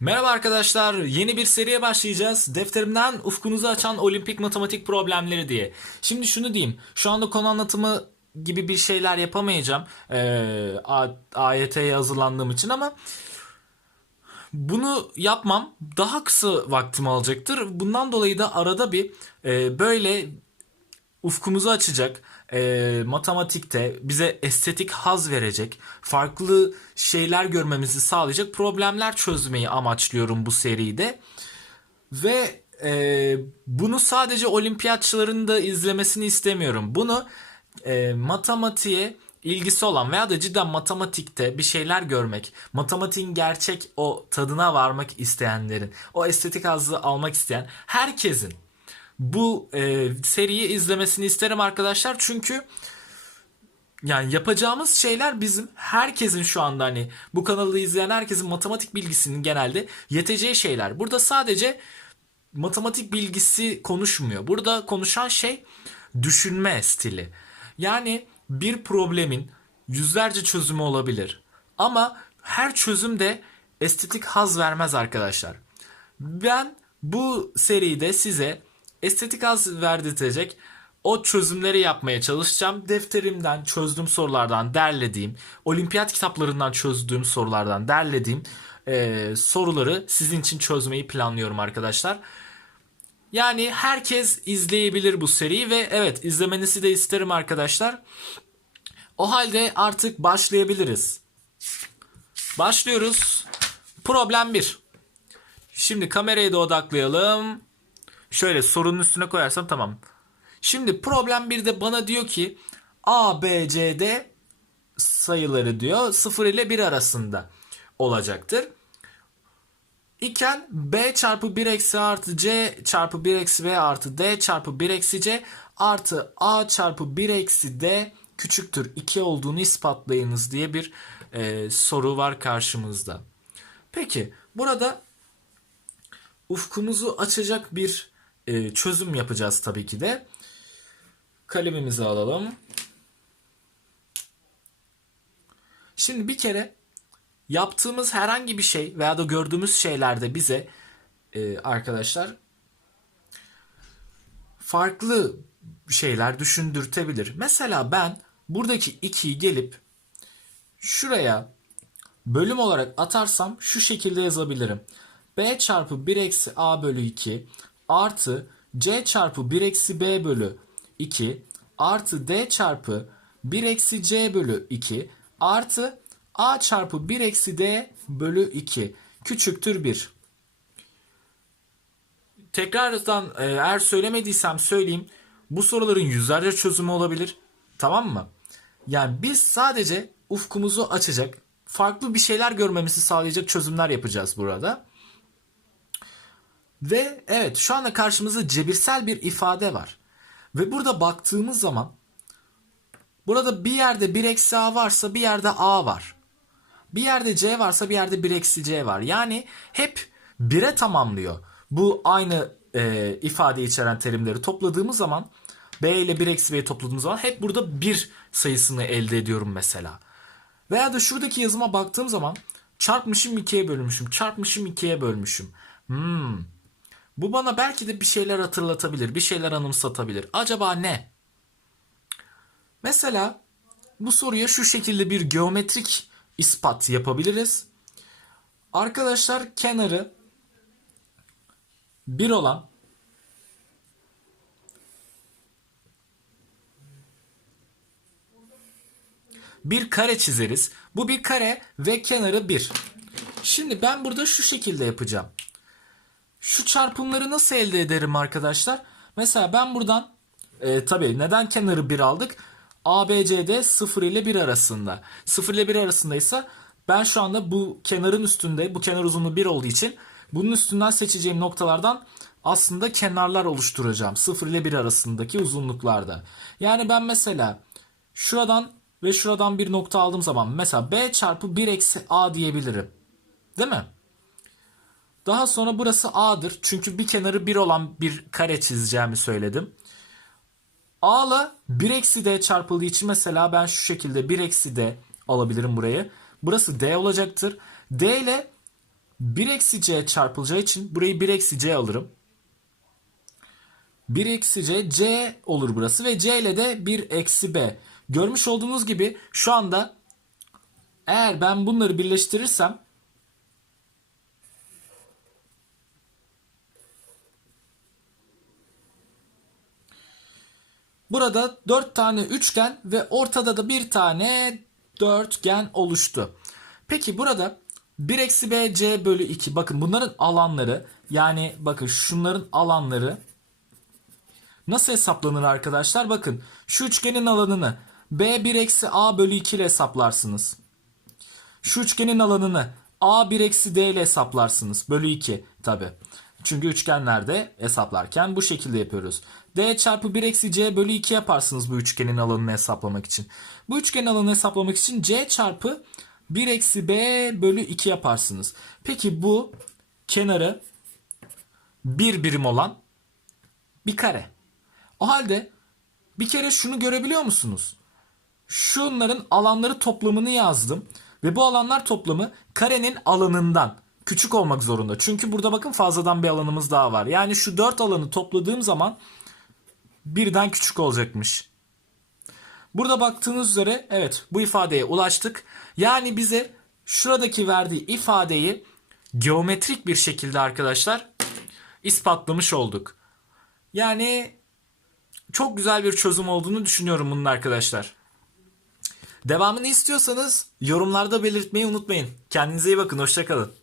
Merhaba arkadaşlar, yeni bir seriye başlayacağız. Defterimden ufkunuzu açan olimpik matematik problemleri diye. Şimdi şunu diyeyim, şu anda konu anlatımı gibi bir şeyler yapamayacağım. Ee, AYT'ye hazırlandığım için ama bunu yapmam daha kısa vaktimi alacaktır. Bundan dolayı da arada bir e, böyle ufkumuzu açacak, e, matematikte bize estetik haz verecek, farklı şeyler görmemizi sağlayacak problemler çözmeyi amaçlıyorum bu seride. Ve e, bunu sadece olimpiyatçıların da izlemesini istemiyorum. Bunu e, matematiğe ilgisi olan veya da cidden matematikte bir şeyler görmek, matematiğin gerçek o tadına varmak isteyenlerin, o estetik hazzı almak isteyen herkesin bu e, seriyi izlemesini isterim arkadaşlar. Çünkü yani yapacağımız şeyler bizim herkesin şu anda hani bu kanalı izleyen herkesin matematik bilgisinin genelde yeteceği şeyler. Burada sadece matematik bilgisi konuşmuyor. Burada konuşan şey düşünme stili. Yani bir problemin yüzlerce çözümü olabilir. Ama her çözüm de estetik haz vermez arkadaşlar. Ben bu seride size estetik haz verdirtecek o çözümleri yapmaya çalışacağım. Defterimden çözdüğüm sorulardan derlediğim, olimpiyat kitaplarından çözdüğüm sorulardan derlediğim eee, soruları sizin için çözmeyi planlıyorum arkadaşlar. Yani herkes izleyebilir bu seriyi ve evet izlemenizi de isterim arkadaşlar. O halde artık başlayabiliriz. Başlıyoruz. Problem 1. Şimdi kamerayı da odaklayalım. Şöyle sorunun üstüne koyarsam tamam. Şimdi problem 1'de bana diyor ki A, B, C, D sayıları diyor 0 ile 1 arasında olacaktır. İken B çarpı 1 eksi artı C çarpı 1 eksi B artı D çarpı 1 eksi C artı A çarpı 1 eksi D küçüktür 2 olduğunu ispatlayınız diye bir e, soru var karşımızda. Peki burada ufkumuzu açacak bir e, çözüm yapacağız tabii ki de. Kalemimizi alalım. Şimdi bir kere yaptığımız herhangi bir şey veya da gördüğümüz şeylerde bize e, arkadaşlar farklı şeyler düşündürtebilir. Mesela ben buradaki 2'yi gelip şuraya bölüm olarak atarsam şu şekilde yazabilirim. B çarpı 1 eksi A bölü 2 artı C çarpı 1 eksi B bölü 2 artı D çarpı 1 eksi C bölü 2 artı A çarpı 1 eksi D bölü 2 küçüktür 1. Tekrardan e, eğer söylemediysem söyleyeyim. Bu soruların yüzlerce çözümü olabilir. Tamam mı? Yani biz sadece ufkumuzu açacak, farklı bir şeyler görmemizi sağlayacak çözümler yapacağız burada. Ve evet şu anda karşımızda cebirsel bir ifade var. Ve burada baktığımız zaman burada bir yerde 1 eksi a varsa bir yerde a var. Bir yerde c varsa bir yerde 1 eksi c var. Yani hep 1'e tamamlıyor. Bu aynı e, ifade içeren terimleri topladığımız zaman b ile 1 eksi b'yi topladığımız zaman hep burada 1 sayısını elde ediyorum mesela. Veya da şuradaki yazıma baktığım zaman çarpmışım 2'ye bölmüşüm. Çarpmışım 2'ye bölmüşüm. Hmm. Bu bana belki de bir şeyler hatırlatabilir, bir şeyler anımsatabilir. Acaba ne? Mesela bu soruya şu şekilde bir geometrik ispat yapabiliriz. Arkadaşlar kenarı 1 olan bir kare çizeriz. Bu bir kare ve kenarı 1. Şimdi ben burada şu şekilde yapacağım. Şu çarpımları nasıl elde ederim arkadaşlar? Mesela ben buradan e, tabii neden kenarı 1 aldık? ABCD 0 ile 1 arasında. 0 ile 1 arasındaysa ben şu anda bu kenarın üstünde bu kenar uzunluğu 1 olduğu için bunun üstünden seçeceğim noktalardan aslında kenarlar oluşturacağım. 0 ile 1 arasındaki uzunluklarda. Yani ben mesela şuradan ve şuradan bir nokta aldığım zaman mesela B çarpı 1 eksi A diyebilirim. Değil mi? Daha sonra burası A'dır. Çünkü bir kenarı 1 olan bir kare çizeceğimi söyledim. A ile 1 eksi D çarpıldığı için mesela ben şu şekilde 1 eksi D alabilirim burayı. Burası D olacaktır. D ile 1 eksi c çarpılacağı için burayı 1 eksi c alırım. 1 eksi c, c olur burası ve c ile de 1 eksi b. Görmüş olduğunuz gibi şu anda eğer ben bunları birleştirirsem Burada 4 tane üçgen ve ortada da bir tane dörtgen oluştu. Peki burada 1 eksi b c bölü 2 bakın bunların alanları yani bakın şunların alanları nasıl hesaplanır arkadaşlar? Bakın şu üçgenin alanını b 1 eksi a bölü 2 ile hesaplarsınız. Şu üçgenin alanını a 1 eksi d ile hesaplarsınız. Bölü 2 tabi. Çünkü üçgenlerde hesaplarken bu şekilde yapıyoruz. d çarpı 1 eksi c bölü 2 yaparsınız bu üçgenin alanını hesaplamak için. Bu üçgenin alanını hesaplamak için c çarpı 1 eksi b bölü 2 yaparsınız. Peki bu kenarı bir birim olan bir kare. O halde bir kere şunu görebiliyor musunuz? Şunların alanları toplamını yazdım. Ve bu alanlar toplamı karenin alanından küçük olmak zorunda. Çünkü burada bakın fazladan bir alanımız daha var. Yani şu 4 alanı topladığım zaman birden küçük olacakmış. Burada baktığınız üzere evet bu ifadeye ulaştık. Yani bize şuradaki verdiği ifadeyi geometrik bir şekilde arkadaşlar ispatlamış olduk. Yani çok güzel bir çözüm olduğunu düşünüyorum bunun arkadaşlar. Devamını istiyorsanız yorumlarda belirtmeyi unutmayın. Kendinize iyi bakın. Hoşçakalın.